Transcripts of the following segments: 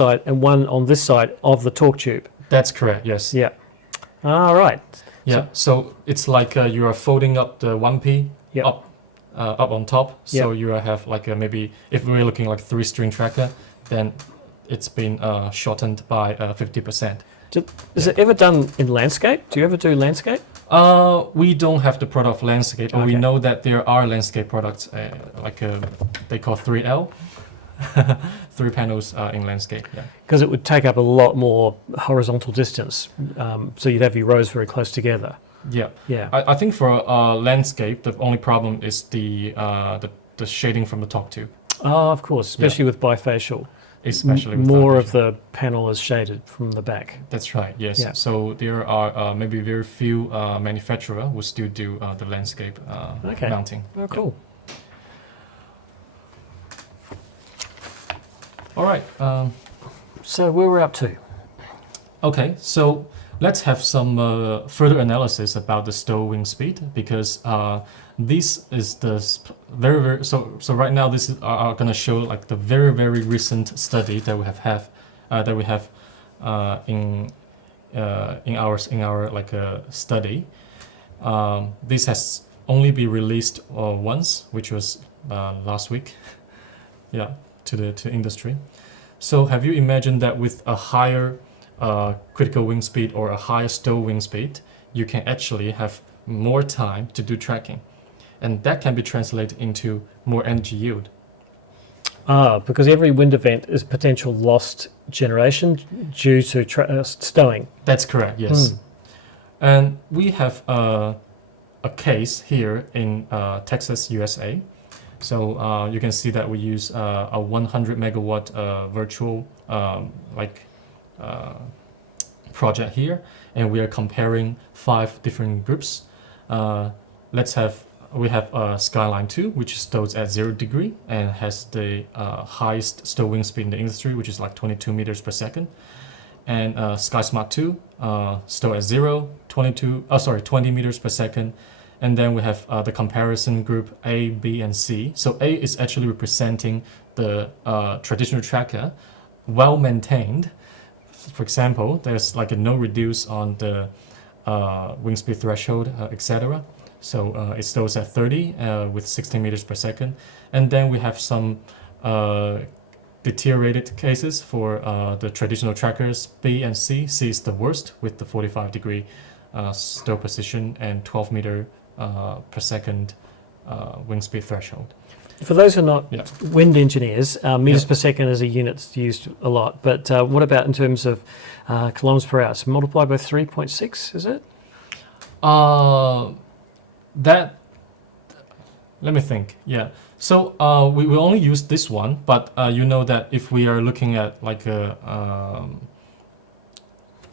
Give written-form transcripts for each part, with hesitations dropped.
side and one on this side of the torque tube. That's correct, yes. Yeah. All right. Yeah, so it's like you are folding up the 1P Yep. up on top. So Yep. you have like maybe, if we're looking like 3-string tracker, then it's been shortened by 50%. Is it ever done in landscape? Do you ever do landscape? We don't have the product of landscape, but we Okay. know that there are landscape products they call 3L, 3 panels in landscape. Yeah. Because it would take up a lot more horizontal distance, so you'd have your rows very close together. Yeah. Yeah. I think for landscape, the only problem is the shading from the top tube, Oh, of course, especially with bifacial. especially with More that of the panel is shaded from the back. That's right. Yes. Yeah. So there are maybe very few manufacturer who still do the landscape Okay. mounting. Oh, cool. All right. So where we're up to? Okay. So let's have some further analysis about the stow wing speed, because this is the very so right now this is going to show like the very recent study that we have in our like study. This has only been released once, which was last week. Yeah, to industry. So have you imagined that with a higher critical wing speed or a higher stow wing speed, you can actually have more time to do tracking, and that can be translated into more energy yield. Because every wind event is potential lost generation due to stowing. That's correct, yes. And we have a case here in Texas, USA. So you can see that we use a 100 megawatt virtual project here, and we are comparing 5 different groups. We have Skyline 2, which stows at 0 degree and has the highest stow wing speed in the industry, which is like 22 meters per second. And SkySmart 2 stow at 20 meters per second. And then we have the comparison group A, B, and C. So A is actually representing the traditional tracker, well maintained. For example, there's like a no reduce on the wing speed threshold, etc. So it stows at 30 with 16 meters per second. And then we have some deteriorated cases for the traditional trackers B and C. C is the worst with the 45 degree stow position and 12 meter per second wing speed threshold. For those who are not Yeah. wind engineers, meters per second is a unit that's used a lot. But what about in terms of kilometers per hour? So multiply by 3.6, is it? Let me think. Yeah. So we will only use this one, but you know that if we are looking at like a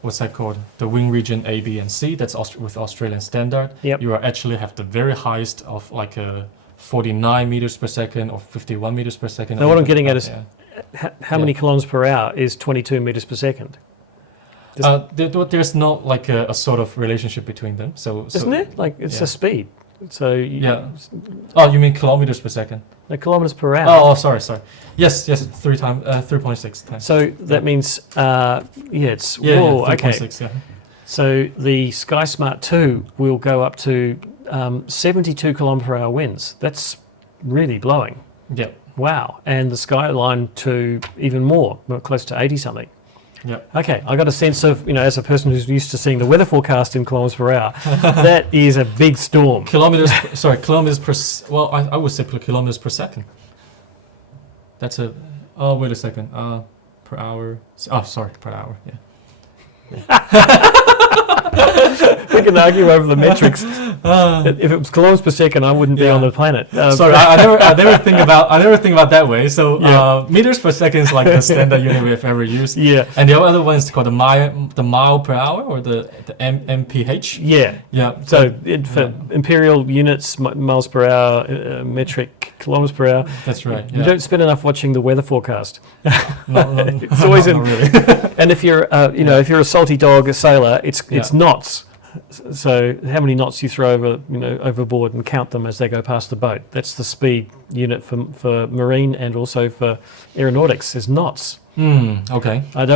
what's that called? The wing region A, B, and C. That's with Australian standard. Yep. You are actually have the very highest of like a 49 meters per second or 51 meters per second. Now what I'm getting at is yeah. how many kilometers per hour is 22 meters per second? There's not like a sort of relationship between them. So Isn't it? Like it's yeah. a speed. So Yeah. Oh, you mean kilometers per second? the kilometers per hour. Oh, sorry. Yes, 3.6 times. So that means it's Yeah, whoa, 3.6, okay. yeah. So the SkySmart 2 will go up to 72 kilometre per hour winds. That's really blowing. Yeah. Wow. And the Skyline 2 even more, close to 80 something. Yeah. Okay, I got a sense of, as a person who's used to seeing the weather forecast in kilometres per hour, that is a big storm. Kilometers per, well, I would say per kilometers per second. That's a, oh, wait a second, per hour, oh, sorry, per hour, yeah. We can argue over the metrics. If it was kilometers per second, I wouldn't be on the planet. Sorry, I never think about that way. So meters per second is like the standard unit we've ever used. Yeah. And the other one is called the mile per hour or the mph. Yeah. Yeah. So for imperial units, miles per hour, metric kilometers per hour. That's right. You don't spend enough watching the weather forecast. No, It's always in. not really. And if you're, if you're a salty dog, a sailor, it's knots. So how many knots you throw overboard and count them as they go past the boat. That's the speed unit for marine and also for aeronautics is knots. Okay. I don't